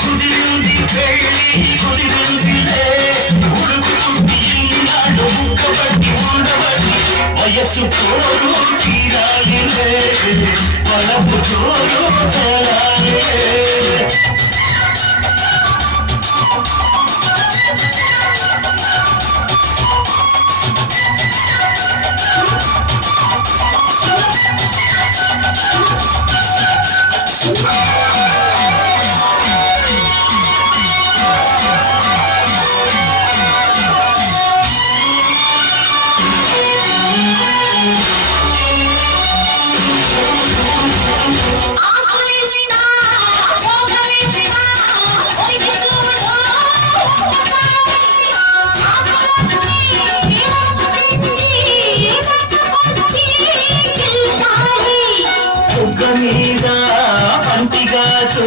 కుదిరింది పెళ్ళి కుదిరిందిలే ఉడుకు చుట్టి నాడు ముక్కబట్టి ఉండబట్టి వయస్సు తోడు తీరాలిలే వలపు తోడు చేరాలిలే మీద పంటిగాతో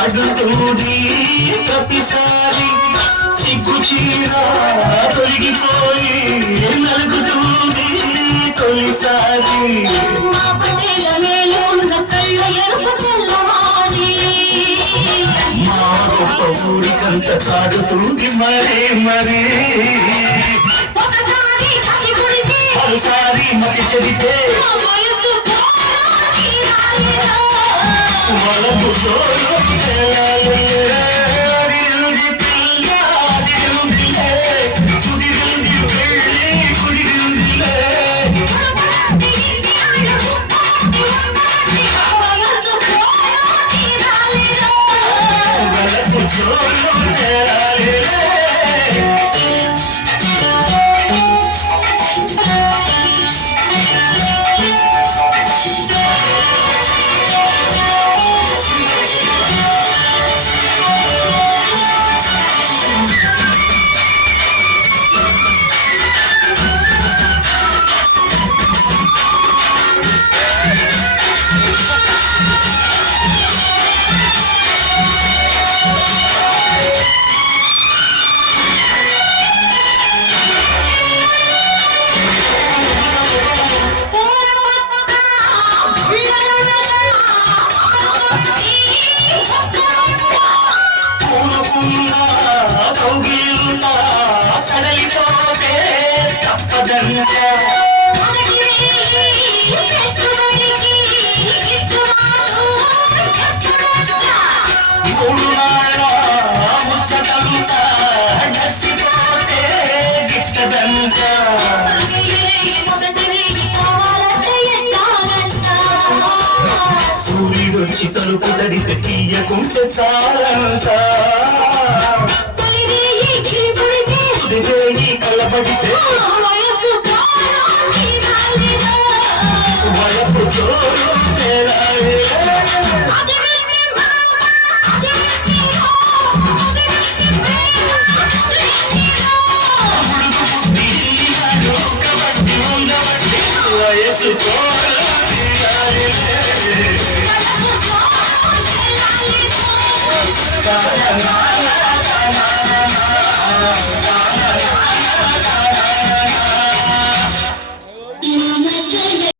అడుతూడి ప్రతిసారి సిగ్గు చీర తొలగిపోయి నలుగుతూడి తొలిసారి మా గొప్ప ఊరికంత సాగుతుంది మరే మరే ఒకసారి మరి చెబితే వలపు తోడు అడిరుంది పిల్ల అడిరుందిలే కుదిరింది పెళ్ళి కుదిరిందిలే వలపు తోడు చేరాలిలే సడలిపోతే తప్పదంట మూడు నాళ్ళ ముచ్చటంత నసిపోతే గిట్టదంట సూర్యుడొచ్చి తలుపు తడితే తీయకుంటే చాలంట కలబడితే వలపు తోడు వయసు